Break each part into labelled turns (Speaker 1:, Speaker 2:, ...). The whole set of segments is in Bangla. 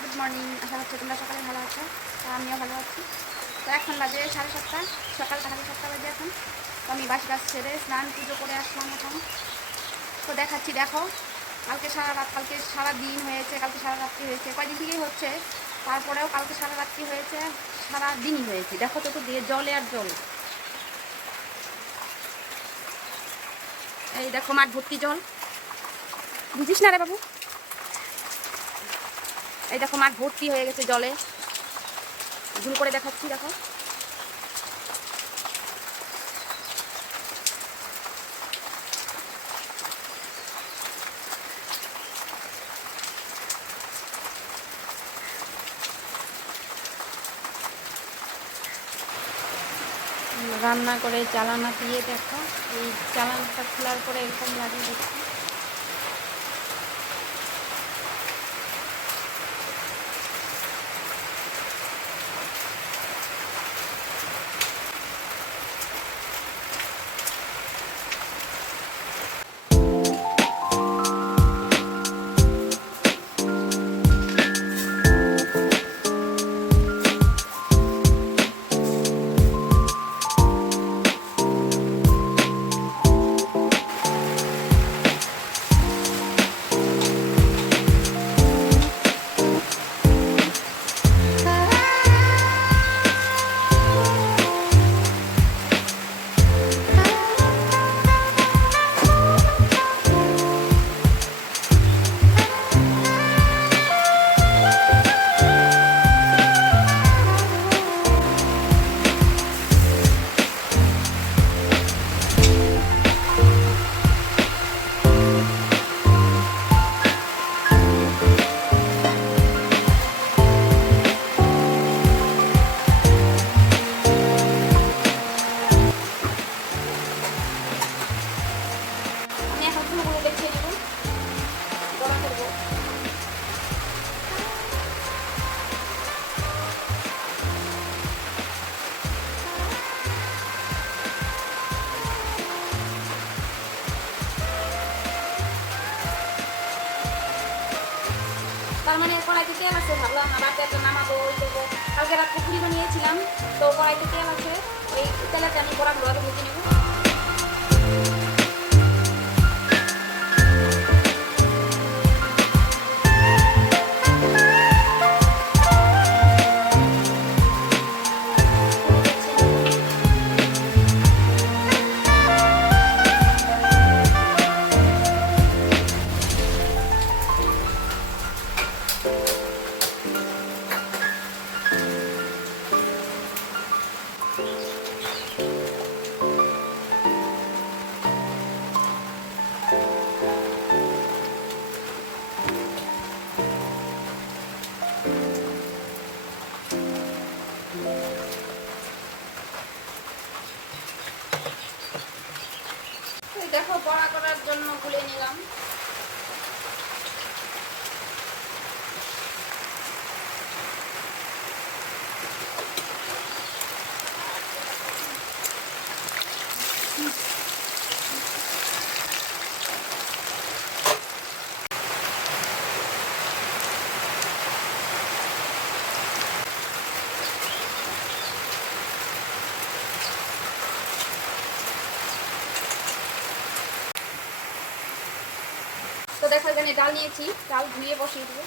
Speaker 1: গুড মর্নিং আশা হচ্ছে তোমরা সকালে ভালো আছো। তো আমিও ভালো আছি। তো এখন বাজে সাড়ে সাতটা। সকাল সাড়ে সাতটা বাজে এখন। তো আমি বাসি কাজ ছেড়ে স্নান পুজো করে আসলাম এখন। তো দেখাচ্ছি, দেখো। কালকে সারা রাত, কালকে সারা দিন হয়েছে, কালকে সারা রাত্রি হয়েছে। কয়দিন থেকেই হচ্ছে। তারপরেও কালকে সারা রাত্রি হয়েছে, সারা দিনই হয়েছে। দেখো তো তো দিয়ে জলে আর জল। এই দেখো মাঠ ভর্তি জল। বুঝিস না রে বাবু? এই দেখো মাঠ ভর্তি হয়ে গেছে জলে। ঝুম করে দেখাচ্ছি, দেখো। রান্না করে চালানা দিয়ে দেখো, এই চালানটা খোলার পরে এরকম লাগে দেখছি তার মানে কড়াইতে তেল আছে, ভাবলাম রাতে একটা নামাবো, ওই করব কালকে রাত পুকুরি বানিয়েছিলাম, তো কড়াইতে তেল আছে, ওই তেলাতে আমি বড়াগুলো আগে ভেজে নেব। দেখো এখানে ডাল নিয়েছি। ডাল ধুয়ে বসিয়ে দেবো।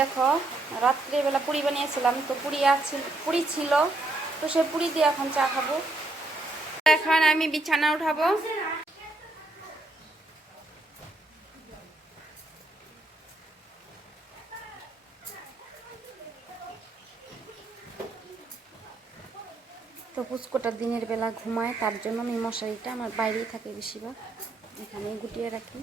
Speaker 1: দেখো, রাত্রিবেলা পুরি বানিয়েছিলাম, তো পুরি আছে, পুরি ছিল, তো সে পুরি দিয়ে এখন চা খাব। এখন আমি বিছানা উঠাবো। তো পুচকোটা দিনের বেলা ঘুমায়, তার জন্য আমি মশারিটা আমার বাইরেই থাকে বেশিরভাগ। এখানে গুটিয়ে রাখি।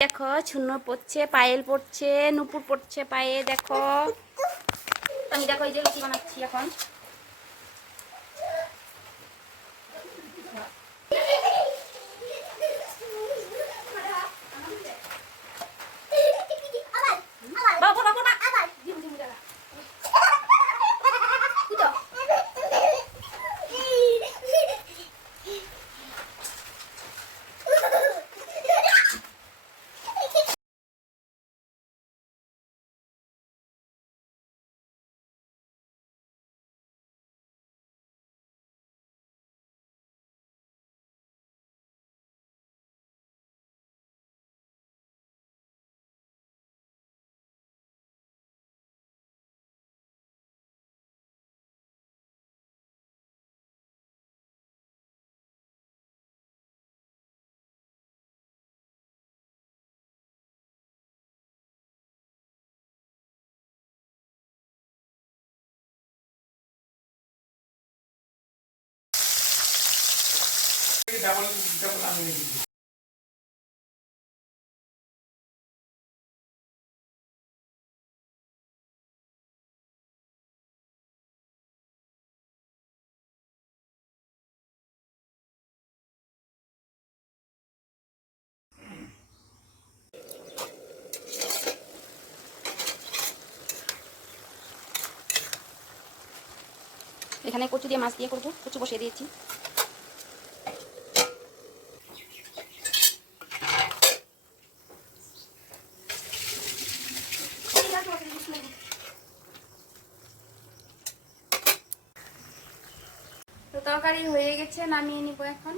Speaker 1: দেখো ছুন্ন পড়ছে, পায়েল পড়ছে, নুপুর পড়ছে, পায়ে দেখো। আমি দেখো এই যে রুটি বানাচ্ছি এখন। এখানে কচু দিয়ে মাছ দিয়ে করব। কচু বসিয়ে দিয়েছি তো তরকারি হয়ে গেছে, নামিয়ে নিব এখন।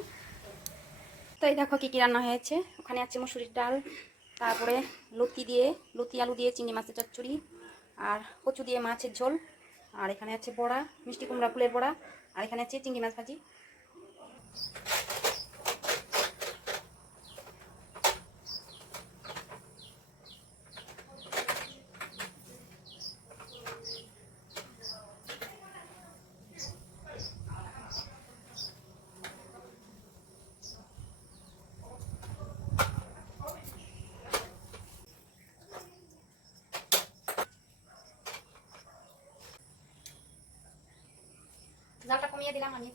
Speaker 1: তো এই দেখো কী কী রান্না হয়েছে। ওখানে আছে মুসুরির ডাল, তারপরে লতি দিয়ে, লতি, আলু দিয়ে, চিংড়ি মাছের চচ্চড়ি, আর কচু দিয়ে মাছের ঝোল, আর এখানে আছে বড়া, মিষ্টি কুমড়া, ফুলের বড়া, আর এখানে আছে চিংড়ি মাছ ভাজি। কমিয়ে দিলাম আমি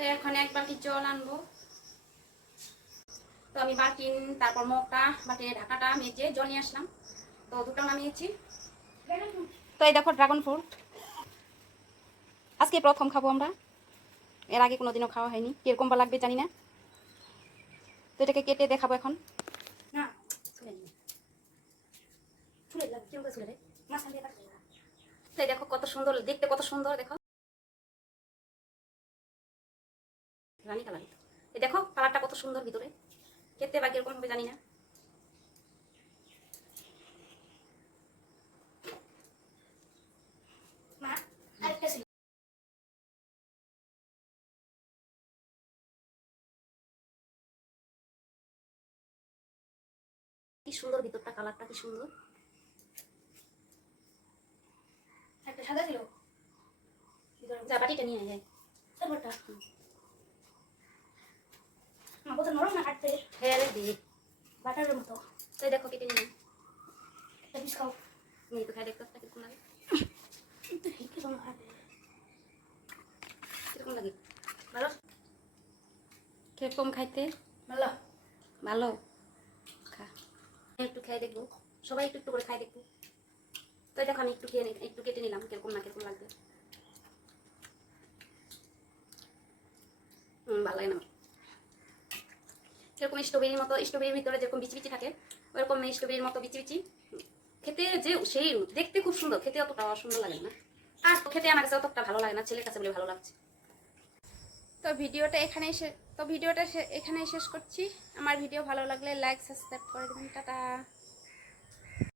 Speaker 1: তো এখন এক বালতি জল আনব। তো আমি বালতিন তারপর মগটা বাটির ঢাকাটা মেজে জল নিয়ে আসলাম। তো দুটো নামিয়েছি। তো এই দেখো ড্রাগন ফ্রুট আজকে প্রথম খাব আমরা। এর আগে কোনোদিনও খাওয়া হয়নি। কীরকম বা লাগবে জানি না। তো এটাকে কেটে দেখাবো এখন। না। তো দেখো কত সুন্দর দেখতে কত সুন্দর দেখো রানী কালার এই দেখো কালারটা কত সুন্দর ভিতরে। খেতে বা কীরকম হবে জানি না। কি সুন্দর ভিতরটা কালারটা কি সুন্দর।
Speaker 2: একটা সাদা ছিল।
Speaker 1: যা বাটিটা নিয়ে যায়
Speaker 2: তারপরটা? মা কত নরম না কাটতে?
Speaker 1: হ্যাঁ রে দিয়ে
Speaker 2: বাটারের মতো
Speaker 1: তো। দেখো কেটে একটু খাই দেখতে একটা কীরকম লাগে
Speaker 2: তো ঠিক আছে আমার
Speaker 1: কীরকম লাগে?
Speaker 2: ভালো?
Speaker 1: কীরকম খাইতে?
Speaker 2: ভালো।
Speaker 1: ভালো। খা। আমি একটু খেয়ে দেখব। সবাই একটু একটু করে খাই দেখব। তো দেখো আমি একটু খেয়ে নি- একটু কেটে নিলাম কীরকম না কীরকম লাগবে। হুম ভালো লাগে না। কীরকম স্ট্রবেরির মতো স্ট্রবেরির ভিতরে যেরকম বিচি বিচি থাকে, ওরকম স্ট্রবেরির মতো বিচি বিচি খেতে যে সেই দেখতে খুব সুন্দর, খেতে অতটা সুন্দর লাগে না। আর খেতে আমার কাছে অতটা ভালো লাগে না, ছেলের কাছে বলে ভালো লাগছে। তো ভিডিওটা এখানেই তো ভিডিওটা এখানেই শেষ করছি। আমার ভিডিও ভালো লাগলে লাইক সাবস্ক্রাইব করে দেবেন, টাটা।